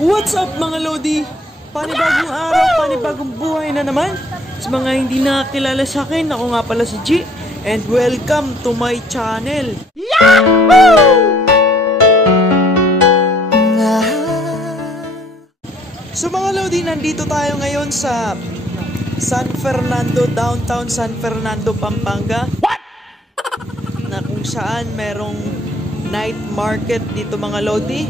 What's up mga Lodi? Panibagong araw, panibagong buhay na naman. Sa mga hindi nakakilala sa akin, ako nga pala si G. And welcome to my channel. Yahoo! So mga Lodi, nandito tayo ngayon sa San Fernando, downtown San Fernando, Pampanga. What? Na kung saan merong night market dito mga Lodi.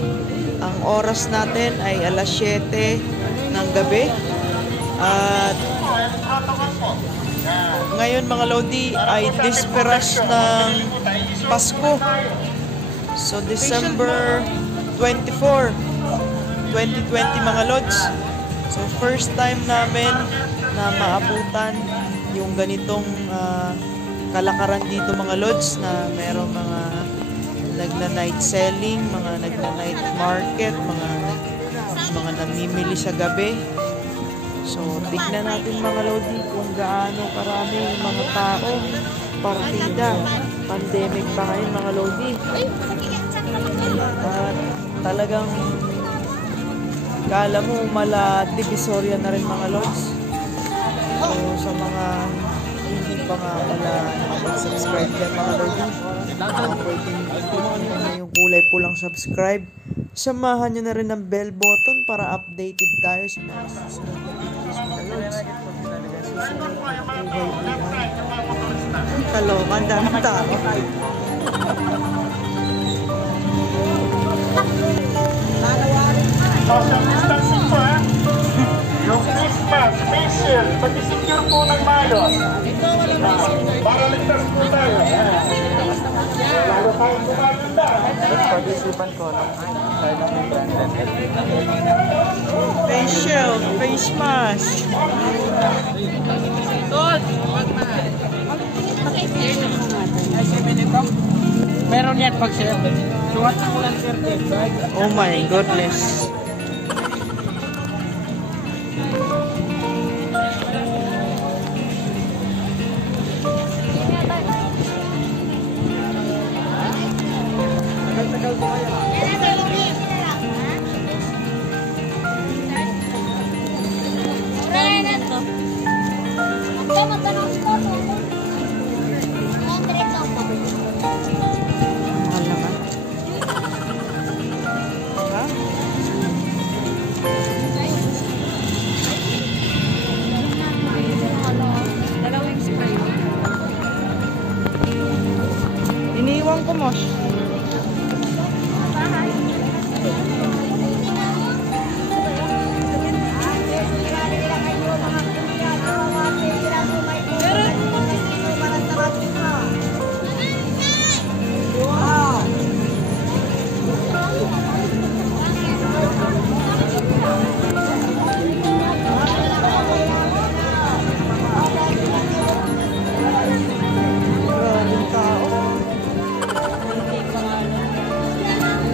Ang oras natin ay alas 7 ng gabi. At ngayon mga Lodi ay disperas ng Pasko. So December 24, 2020 mga Lods. So first time namin na maabutan yung ganitong kalakaran dito mga Lods, na merong mga nagna-night selling, mga nagna-night market, mga namimili sa gabi. So, tignan natin mga Lodi kung gaano karami yung mga tao. Partida. Pandemic pa ngayon mga Lodi. At talagang kala mo mala Divisoria na rin mga Lods. So, sa mga hindi pa nga pala nakapag-subscribe yan mga Lodi, pwede yung kulay pulang subscribe. Samahan nyo na rin ng bell button para updated tayo sa mga susunod na videos mga Lods. Susunod na buhay-buhay. Kaloka, ang daming tao. Social distancing po ha. Yung face mask, face shield, pag-secure po ng malos. Para ligtas po tayo. Lalo tayong kumaganda. Pag-isipan ko lang. Face shield, face mask. Meron yan pag sir. Suwat na ko lang sir. Oh my goodness. Iniwan ko mo.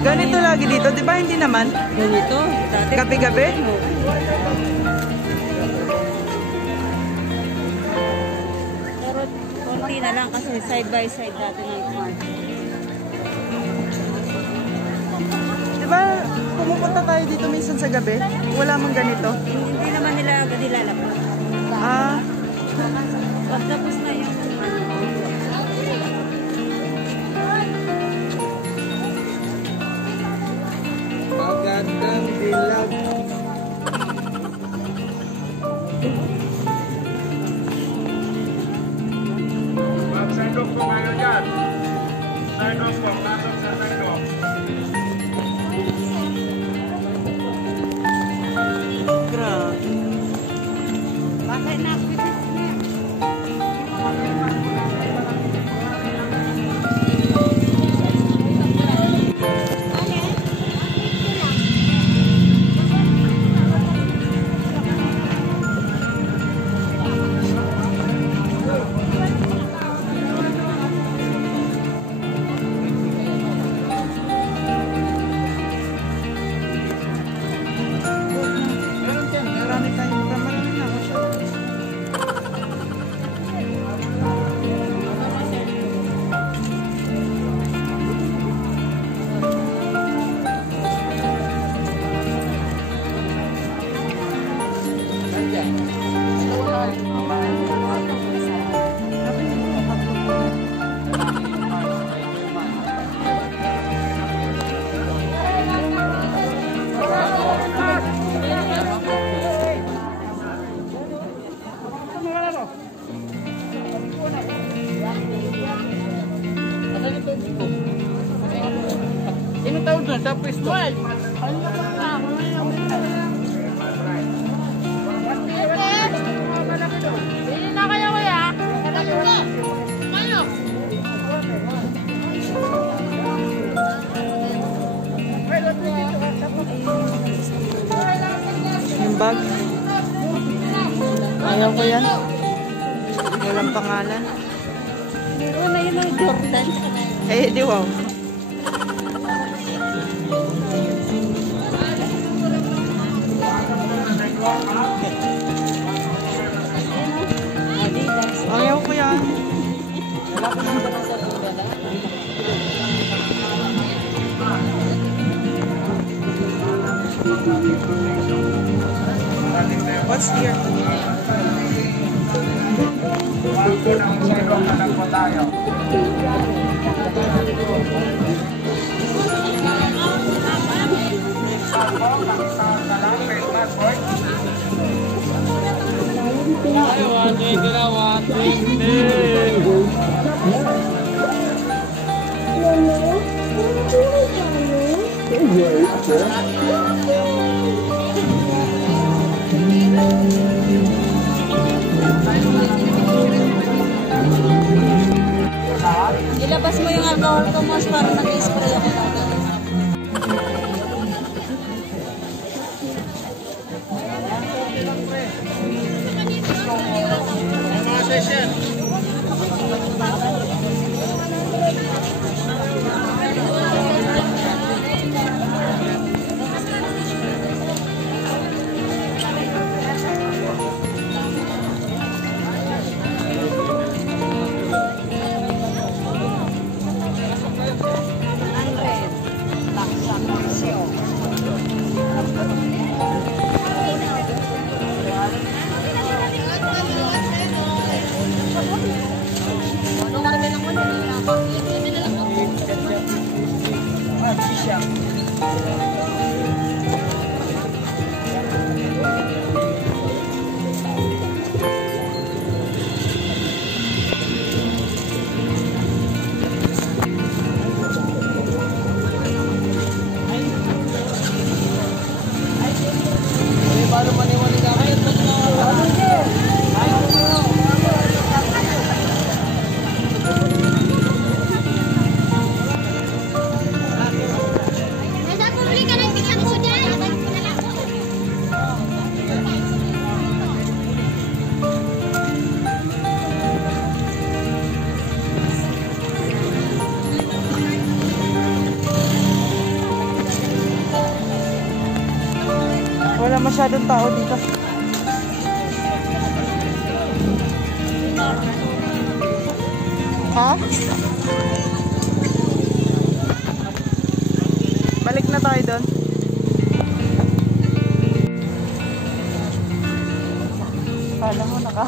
Ganito lagi dito, di ba? Hindi naman? Ganito? Gabi-gabi? Pero konti na lang kasi side by side dati ng market. Di ba? Pumupunta tayo dito minsan sa gabi? Wala mang ganito? Hindi naman nila agad nilalabas. Ah, Pagtapos na yung magandang dilag. Send off po kayo dyan. Send off po. Pasok sa send off. Grabe. bakit na Hindi na kayo kuya. Kayo. Yung bag. Ayaw ko yan. Walang pangalan. Meron na yun ang Jordan. Eh, di wow. Ayaw ko yan. What's here? Ilabas mo yung alcohol ko, mas para nag-spray ako talaga. Wala masyadong tao dito. Ha? Balik na tayo doon. Kala mo naka...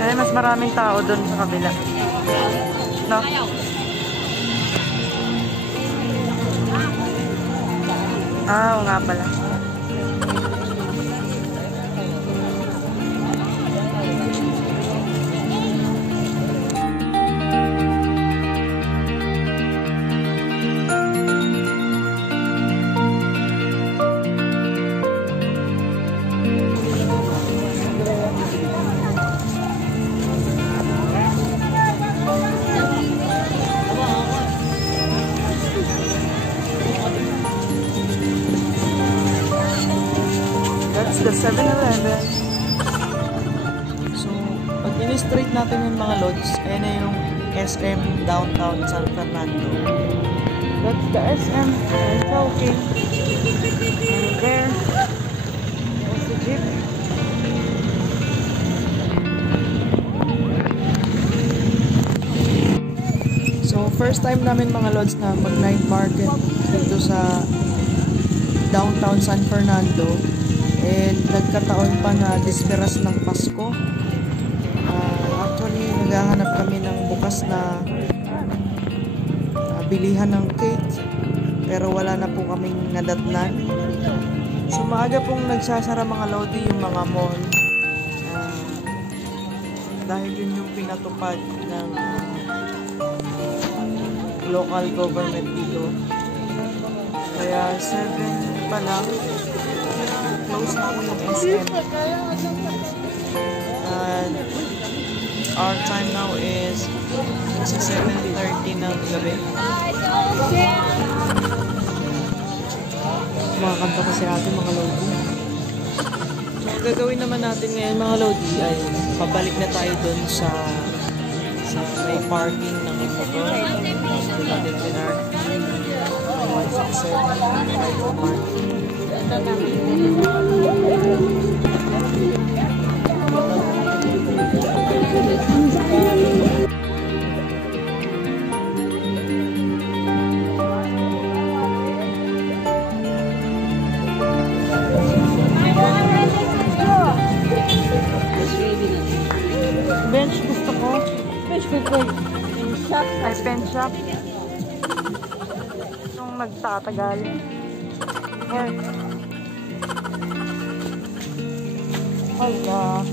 Eh, mas maraming tao doon sa kabila. No? Ah, oo nga pala. That's the 7-Eleven. So, pag in-straight natin yung mga lods, ayan na yung SM Downtown San Fernando. That's the SM. I'm talking. And there, there's the jeep. first time namin mga lods na mag night market dito sa downtown San Fernando. And nagkataon pa na disperas ng Pasko. Actually, naghahanap kami ng bukas na bilihan ng cake. Pero wala na po kaming nadatnan. So maaga pong nagsasara mga lodi yung mga mall. Dahil yun yung pinatupad ng local government dito. Kaya 7 pa lang, close na po yung SM. And our time now is 7:30 ng gabi. Mga kanta kasi atin mga lodi. So, ang gagawin naman natin ngayon mga lodi ay pabalik na tayo dun sa may parking ng motor. Doon natin pinark. 167 parking. Bench gusto ko. Bench ko. Shop. Ay, pen shop. Yung nagtatagal. Ayan. Ay, ka.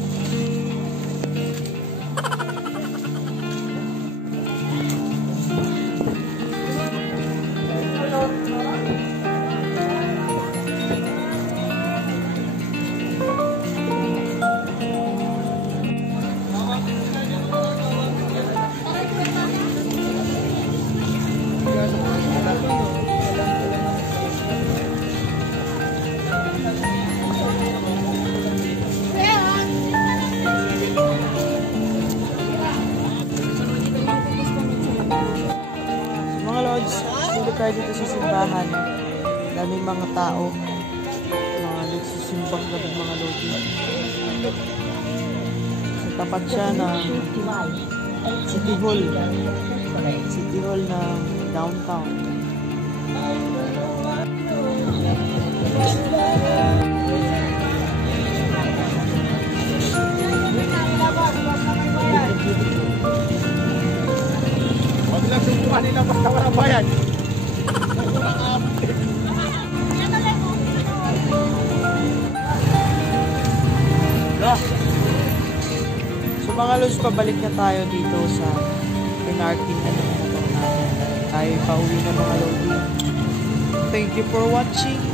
Dito tayo dito sa simbahan. Daming mga tao. Mga nagsisimbang gabi mga lodi. Sa tapat siya ng City Hall. City Hall ng downtown. Huwag lang sumbukan nila basta walang bayan. So mga lods, pabalik na tayo dito sa pinarking na ng motor natin. Tayo pauwi na mga lodi. Thank you for watching.